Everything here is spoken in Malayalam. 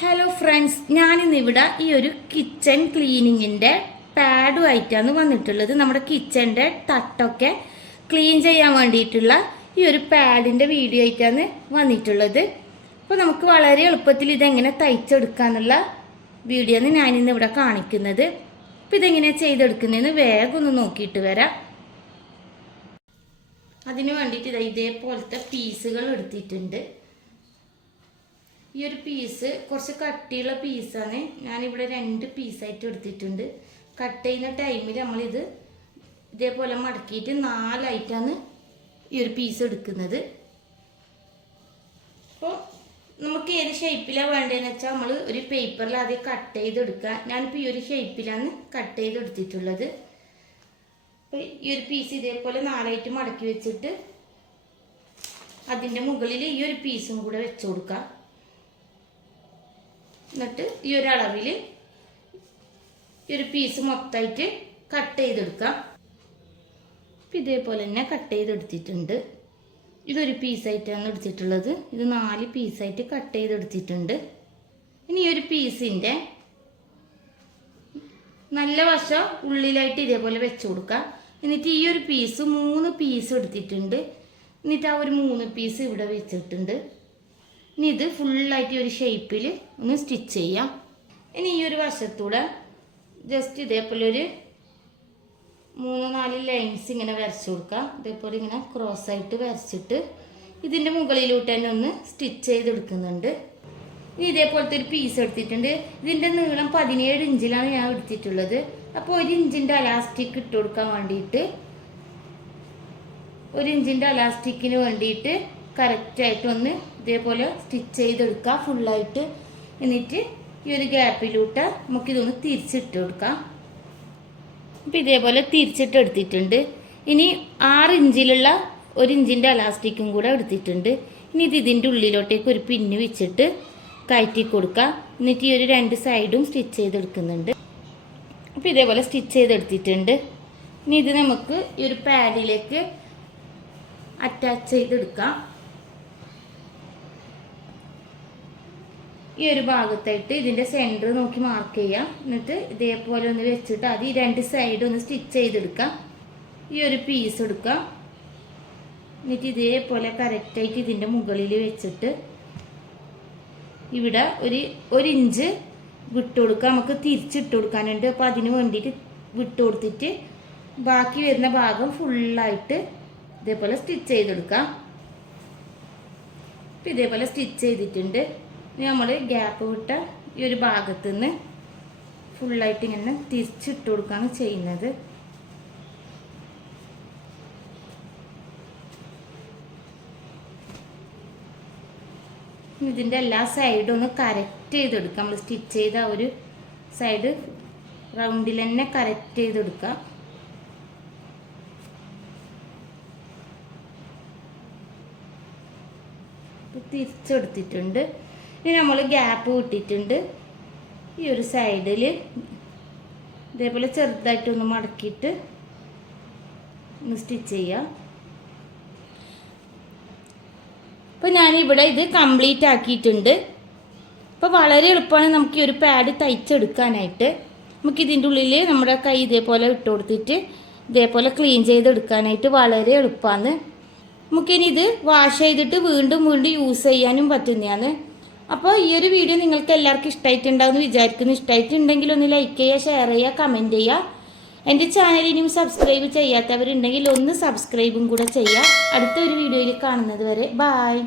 ഹലോ ഫ്രണ്ട്സ്, ഞാനിന്നിവിടെ ഈ ഒരു കിച്ചൺ ക്ലീനിങ്ങിൻ്റെ പാഡുമായിട്ടാണ് വന്നിട്ടുള്ളത്. നമ്മുടെ കിച്ചൻ്റെ തട്ടൊക്കെ ക്ലീൻ ചെയ്യാൻ വേണ്ടിയിട്ടുള്ള ഈ ഒരു പാഡിൻ്റെ വീഡിയോ ആയിട്ടാണ് വന്നിട്ടുള്ളത്. അപ്പോൾ നമുക്ക് വളരെ എളുപ്പത്തിൽ ഇതെങ്ങനെ തയ്ച്ചെടുക്കാന്നുള്ള വീഡിയോ ആണ് ഞാനിന്ന് ഇവിടെ കാണിക്കുന്നത്. അപ്പോൾ ഇതെങ്ങനെയാണ് ചെയ്തെടുക്കുന്നതെന്ന് വേഗം ഒന്ന് നോക്കിയിട്ട് വരാം. അതിന് വേണ്ടിയിട്ട് ഇതേപോലത്തെ പീസുകൾ എടുത്തിട്ടുണ്ട്. ഈ ഒരു പീസ് കുറച്ച് കട്ടിയുള്ള പീസാണ്. ഞാനിവിടെ 2 പീസായിട്ട് എടുത്തിട്ടുണ്ട്. കട്ട് ചെയ്യുന്ന ടൈമിൽ നമ്മളിത് ഇതേപോലെ മടക്കിയിട്ട് 4ആയിട്ടാണ് ഈ ഒരു പീസ് എടുക്കുന്നത്. അപ്പോൾ നമുക്ക് ഏത് ഷേപ്പിലാണ് വേണ്ടതെന്ന് വെച്ചാൽ നമ്മൾ ഒരു പേപ്പറിൽ ആദ്യം കട്ട് ചെയ്തെടുക്കുക. ഞാനിപ്പോൾ ഈ ഒരു ഷേപ്പിലാണ് കട്ട് ചെയ്തെടുത്തിട്ടുള്ളത്. അപ്പോൾ ഈ ഒരു പീസ് ഇതേപോലെ 4ആയിട്ട് മടക്കി വെച്ചിട്ട് അതിൻ്റെ മുകളിൽ ഈ ഒരു പീസും കൂടെ വെച്ച് കൊടുക്കുക. എന്നിട്ട് ഈ ഒരു അളവിൽ ഈ ഒരു പീസ് മൊത്തമായിട്ട് കട്ട് ചെയ്തെടുക്കാം. അപ്പം ഇതേപോലെ തന്നെ കട്ട് ചെയ്തെടുത്തിട്ടുണ്ട്. ഇതൊരു പീസായിട്ടാണ് എടുത്തിട്ടുള്ളത്. ഇത് 4 പീസായിട്ട് കട്ട് ചെയ്തെടുത്തിട്ടുണ്ട്. ഇനി ഈ ഒരു പീസിൻ്റെ നല്ല വശം ഉള്ളിലായിട്ട് ഇതേപോലെ വെച്ച് കൊടുക്കുക. എന്നിട്ട് ഈ ഒരു പീസ് 3 പീസ് എടുത്തിട്ടുണ്ട്. എന്നിട്ട് ആ ഒരു 3 പീസ് ഇവിടെ വെച്ചിട്ടുണ്ട്. ഇനി ഇത് ഫുള്ളായിട്ട് ഒരു ഷേപ്പിൽ ഒന്ന് സ്റ്റിച്ച് ചെയ്യാം. ഇനി ഈ ഒരു വശത്തൂടെ ജസ്റ്റ് ഇതേപോലെ ഒരു 3-4 ലൈൻസ് ഇങ്ങനെ വരച്ചു കൊടുക്കുക. ഇതേപോലെ ഇങ്ങനെ ക്രോസ് ആയിട്ട് വരച്ചിട്ട് ഇതിൻ്റെ മുകളിലോട്ട് തന്നെ ഒന്ന് സ്റ്റിച്ച് ചെയ്തെടുക്കുന്നുണ്ട്. ഇനി ഇതേപോലത്തെ ഒരു പീസ് എടുത്തിട്ടുണ്ട്. ഇതിൻ്റെ നീളം 17 ഇഞ്ചിലാണ് ഞാൻ എടുത്തിട്ടുള്ളത്. അപ്പോൾ 1 ഇഞ്ചിൻ്റെ അലാസ്റ്റിക് ഇട്ട് കൊടുക്കാൻ വേണ്ടിയിട്ട് 1 ഇഞ്ചിൻ്റെ അലാസ്റ്റിക്കിന് വേണ്ടിയിട്ട് കറക്റ്റായിട്ട് ഒന്ന് ഇതേപോലെ സ്റ്റിച്ച് ചെയ്തെടുക്കുക ഫുള്ളായിട്ട്. എന്നിട്ട് ഈ ഒരു ഗ്യാപ്പിലൂട്ട് നമുക്കിതൊന്ന് തിരിച്ചിട്ട് കൊടുക്കാം. അപ്പോൾ ഇതേപോലെ തിരിച്ചിട്ട് എടുത്തിട്ടുണ്ട്. ഇനി 6 ഇഞ്ചിലുള്ള 1 ഇഞ്ചിൻ്റെ അലാസ്റ്റിക്കും കൂടെ എടുത്തിട്ടുണ്ട്. ഇനി ഇതിൻ്റെ ഉള്ളിലോട്ടേക്ക് ഒരു പിന്ന് വെച്ചിട്ട് കയറ്റി കൊടുക്കുക. എന്നിട്ട് ഈ ഒരു 2 സൈഡും സ്റ്റിച്ച് ചെയ്തെടുക്കുന്നുണ്ട്. അപ്പോൾ ഇതേപോലെ സ്റ്റിച്ച് ചെയ്തെടുത്തിട്ടുണ്ട്. ഇനി ഇത് നമുക്ക് ഈ ഒരു പാഡിലേക്ക് അറ്റാച്ച് ചെയ്തെടുക്കാം. ഈ ഒരു ഭാഗത്തായിട്ട് ഇതിൻ്റെ സെൻറ്റർ നോക്കി മാർക്ക് ചെയ്യാം. എന്നിട്ട് ഇതേപോലെ ഒന്ന് വെച്ചിട്ട് അത് ഈ 2 സൈഡ് ഒന്ന് സ്റ്റിച്ച് ചെയ്തെടുക്കാം. ഈ ഒരു പീസ് എടുക്കാം. എന്നിട്ട് ഇതേപോലെ കറക്റ്റായിട്ട് ഇതിൻ്റെ മുകളിൽ വെച്ചിട്ട് ഇവിടെ ഒരു ഇഞ്ച് വിട്ട് കൊടുക്കുക. നമുക്ക് തിരിച്ചിട്ട് കൊടുക്കാനുണ്ട്. അപ്പോൾ അതിന് വേണ്ടിയിട്ട് വിട്ട് കൊടുത്തിട്ട് ബാക്കി വരുന്ന ഭാഗം ഫുള്ളായിട്ട് ഇതേപോലെ സ്റ്റിച്ച് ചെയ്തെടുക്കാം. അപ്പോൾ ഇതേപോലെ സ്റ്റിച്ച് ചെയ്തിട്ടുണ്ട്. ഇനി നമ്മൾ ഗ്യാപ്പ് വിട്ട ഈ ഒരു ഭാഗത്തു നിന്ന് ഫുള്ളായിട്ട് ഇങ്ങനെ തിരിച്ചിട്ട് കൊടുക്കുകയാണ് ചെയ്യുന്നത്. ഇതിൻ്റെ എല്ലാ സൈഡും ഒന്ന് കറക്റ്റ് ചെയ്തെടുക്കാം. നമ്മൾ സ്റ്റിച്ച് ചെയ്ത ആ ഒരു സൈഡ് റൗണ്ടിൽ തന്നെ കറക്റ്റ് ചെയ്തെടുക്കാം. തിരിച്ചെടുത്തിട്ടുണ്ട്. ഇനി നമ്മൾ ഗ്യാപ്പ് വിട്ടിട്ടുണ്ട്. ഈ ഒരു സൈഡിൽ ഇതേപോലെ ചെറുതായിട്ടൊന്ന് മടക്കിയിട്ട് ഒന്ന് സ്റ്റിച്ച് ചെയ്യാം. അപ്പോൾ ഞാനിവിടെ ഇത് കംപ്ലീറ്റ് ആക്കിയിട്ടുണ്ട്. അപ്പോൾ വളരെ എളുപ്പമാണ് നമുക്ക് ഈ ഒരു പാഡ് തയ്ച്ചെടുക്കാനായിട്ട്. നമുക്കിതിൻ്റെ ഉള്ളിൽ നമ്മുടെ കൈ ഇതേപോലെ ഇട്ട് കൊടുത്തിട്ട് ഇതേപോലെ ക്ലീൻ ചെയ്തെടുക്കാനായിട്ട് വളരെ എളുപ്പമാണ്. നമുക്കിനി ഇത് വാഷ് ചെയ്തിട്ട് വീണ്ടും യൂസ് ചെയ്യാനും പറ്റുന്നതാണ്. അപ്പോൾ ഈ ഒരു വീഡിയോ നിങ്ങൾക്ക് എല്ലാവർക്കും ഇഷ്ടമായിട്ടുണ്ടാവുമെന്ന് വിചാരിക്കുന്നു. ഇഷ്ടമായിട്ടുണ്ടെങ്കിൽ ഒന്ന് ലൈക്ക് ചെയ്യുക, ഷെയർ ചെയ്യുക, കമൻറ്റ് ചെയ്യുക. എൻ്റെ ചാനൽ ഇനിയും സബ്സ്ക്രൈബ് ചെയ്യാത്തവരുണ്ടെങ്കിൽ ഒന്ന് സബ്സ്ക്രൈബും കൂടെ ചെയ്യുക. അടുത്തൊരു വീഡിയോയിൽ കാണുന്നത് വരെ ബായ്.